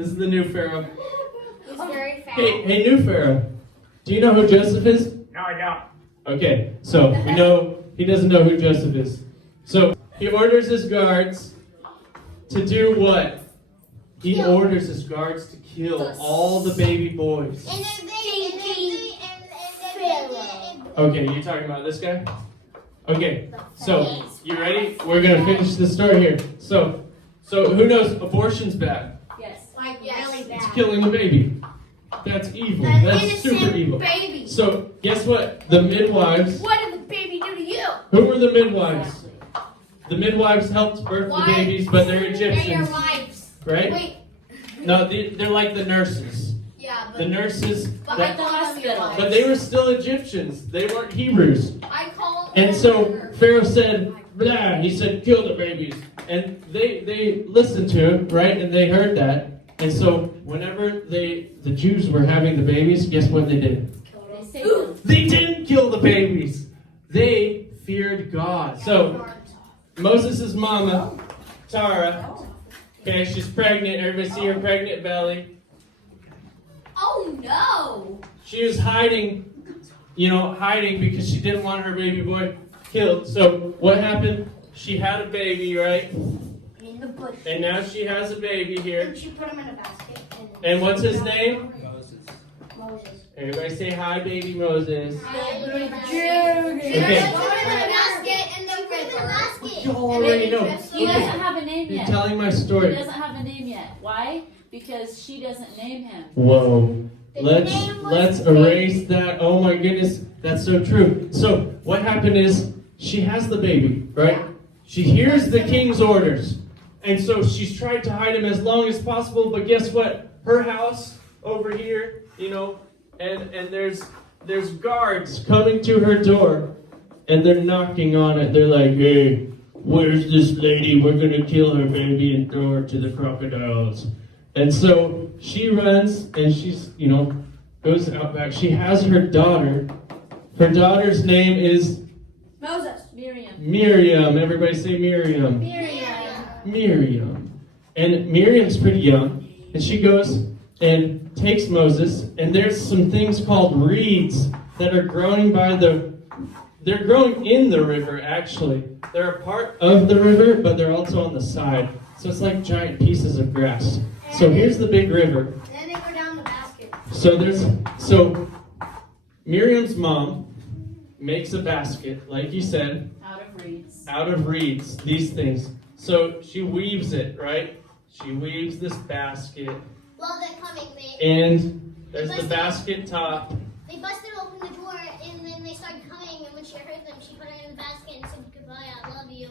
This is the new Pharaoh. He's very fast. Hey, new Pharaoh. Do you know who Joseph is? No, I don't. Okay, so we know he doesn't know who Joseph is. So he orders his guards to do what? He orders his guards to kill all the baby boys. Okay, you're talking about this guy? Okay, so you ready? We're gonna finish the story here. So who knows abortion's bad? Yes. Like really bad. It's killing a baby. That's evil. That's super evil. Baby. So guess what? The midwives. What did the baby do to you? Who were the midwives? The midwives helped birth the babies, but they're They're Egyptians, your wives. right? Wait. No, they're like the nurses. Yeah, but The nurses, but I call them your wives. but they were still Egyptians. They weren't Hebrews. I call them. And so Pharaoh said, blah, he said, kill the babies. And they listened to him, right? And they heard that. And so whenever the Jews were having the babies, guess what they did? They didn't kill the babies. They feared God. So Moses' mama, Tara, okay, she's pregnant. Everybody see her pregnant belly? Oh no! She was hiding because she didn't want her baby boy killed. So what happened? She had a baby, right? In the bush. And now she has a baby here. And she put him in a basket. And what's his name? Moses. Everybody say hi, baby Moses. She Okay. put him in a basket in the river. You already know. He Okay. doesn't have a name You're yet. telling my He story. doesn't have a name yet. Why? Because she doesn't name him. Whoa. Let's erase that. Oh my goodness, that's so true. So what happened is she has the baby, right? She hears the king's orders. And so she's tried to hide him as long as possible, but guess what? Her house over here, and there's guards coming to her door, and they're knocking on it. They're like, hey, where's this lady? We're gonna kill her baby and throw her to the crocodiles. And so she runs and she's, goes out back. She has her daughter. Her daughter's name is Moses. Miriam. Everybody say Miriam. Miriam. And Miriam's pretty young. And she goes and takes Moses. And there's some things called reeds that are growing they're growing in the river, actually. They're a part of the river, but they're also on the side. So it's like giant pieces of grass. So here's the big river. Then they go down the basket. So Miriam's mom makes a basket, like you said, out of reeds, these things. So she weaves it, right? She weaves this basket, While they're coming, and there's the basket top. they busted open the door, and then they started coming, and when she heard them, she put her in the basket and said, goodbye, I love you,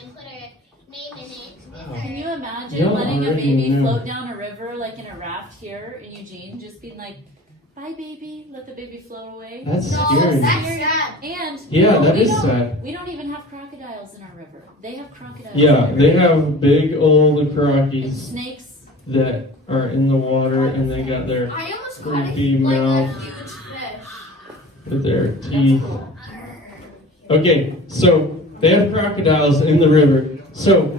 and put her name in it. Wow. Can you imagine Y'all letting a already baby knew. float down a river like in a raft here in Eugene, just being like, bye baby, let the baby float away? That's No, scary. that's sad. And Yeah, that we is don't- sad. We don't even have crocodiles in our river. They have crocodiles. Yeah, in they their river. have big old And crocodies snakes. that are in the water, and they got their I almost caught creepy it like mouth a huge fish. with their That's teeth. cool. Okay, so they have crocodiles in the river. So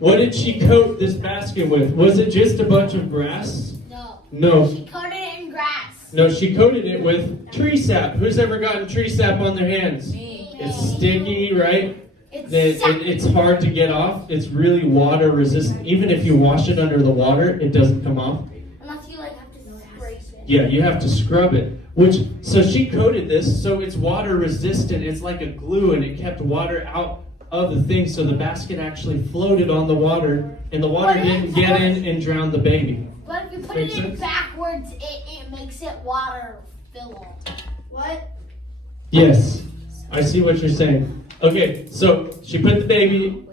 what did she coat this basket with? Was it just a bunch of grass? No. No. She coated it in grass. No, she coated it with tree sap. Who's ever gotten tree sap on their hands? Me. It's sticky, right? It's It's hard to get off. It's really water resistant. Even if you wash it under the water, it doesn't come off. unless you have to scrape it. Yeah, you have to scrub it. So she coated this so it's water resistant. It's like a glue, and it kept water out of the thing, so the basket actually floated on the water, and the water didn't get in and drown the baby. But if you put Make it in sense? backwards, it makes it water filled. What? Yes, I see what you're saying. Okay, so she put the baby,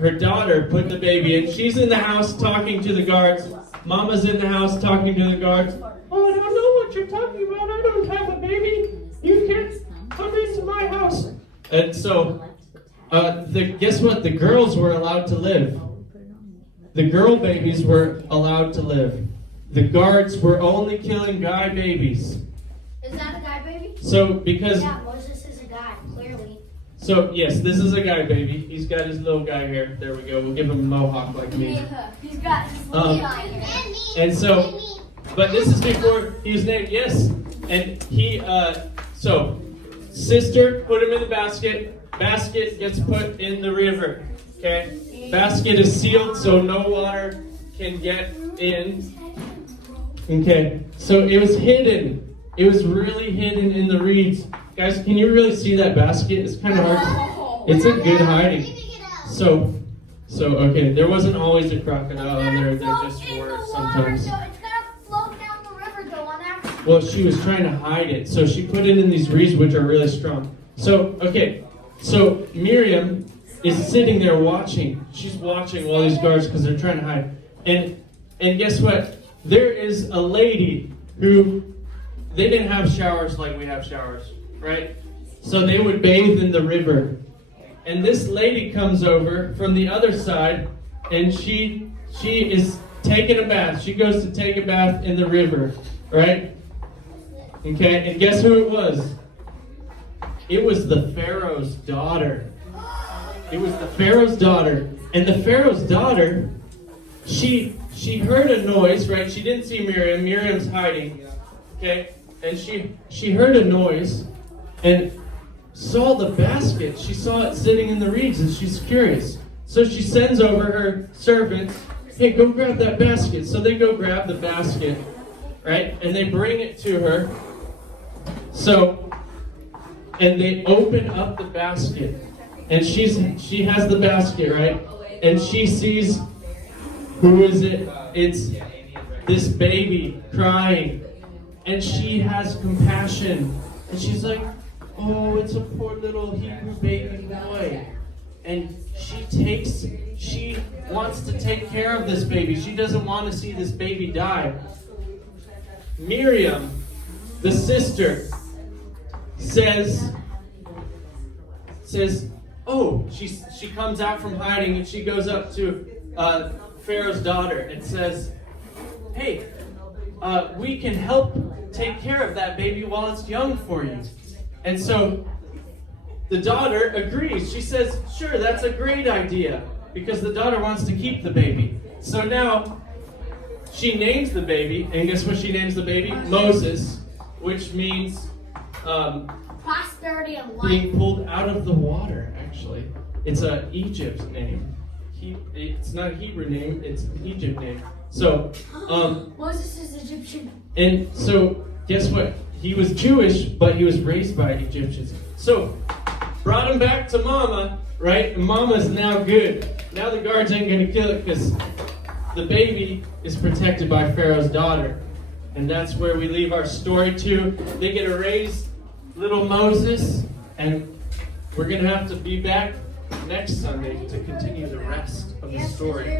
her daughter put the baby in. She's in the house talking to the guards. Mama's in the house talking to the guards. Oh, I don't know what you're talking about. I don't have a baby. You can't come into my house. And so, guess what? The girls were allowed to live. The girl babies were allowed to live. The guards were only killing guy babies. Is that a guy baby? So, because Yeah, Moses is a guy, clearly. So yes, this is a guy baby. He's got his little guy hair. There we go. We'll give him a mohawk like me. He's got his Um, little eye here. And me. And so, And me. but this is before he was named. Yes, and he. So, sister put him in the basket. Basket gets put in the river. Okay, basket is sealed so no water can get in. Okay, so it was hidden. It was really hidden in the reeds. Guys, can you really see that basket? It's kind of hard. It's a good hiding. Leaving it out. So okay, there wasn't always a crocodile in there. There just were sometimes. It's gonna float down the river though on accident. Well, she was trying to hide it, so she put it in these reeds, which are really strong. So okay, so Miriam is sitting there watching. She's watching all these guards because they're trying to hide. And guess what? There is a lady who they didn't have showers like we have showers, right? So they would bathe in the river. And this lady comes over from the other side, and she is taking a bath. She goes to take a bath in the river, right? Okay, and guess who it was? It was the Pharaoh's daughter. It was the Pharaoh's daughter. And the Pharaoh's daughter, she heard a noise, right? She didn't see Miriam. Miriam's hiding. Okay? And she heard a noise and saw the basket. She saw it sitting in the reeds, and she's curious. So she sends over her servants, hey, go grab that basket. So they go grab the basket, right? And they bring it to her. So, and they open up the basket. And she has the basket, right? And she sees, who is it? It's this baby crying. And she has compassion. And she's like, oh, it's a poor little Hebrew baby boy. And she wants to take care of this baby. She doesn't want to see this baby die. Miriam, the sister, says, oh, she comes out from hiding and she goes up to Pharaoh's daughter and says, hey, we can help take care of that baby while it's young for you. And so the daughter agrees. She says, sure, that's a great idea, because the daughter wants to keep the baby. So now she names the baby, and guess what she names the baby? Moses, which means Prosperity and life. being pulled out of the water, actually. It's a Egypt name. It's not a Hebrew name, it's an Egypt name. So, Moses is Egyptian. and so, guess what? He was Jewish, but he was raised by Egyptians. So, brought him back to Mama, right? And Mama's now good. Now the guards ain't gonna kill it because the baby is protected by Pharaoh's daughter. And that's where we leave our story to. They get to raise little Moses, and we're gonna have to be back next Sunday to continue the rest of the story.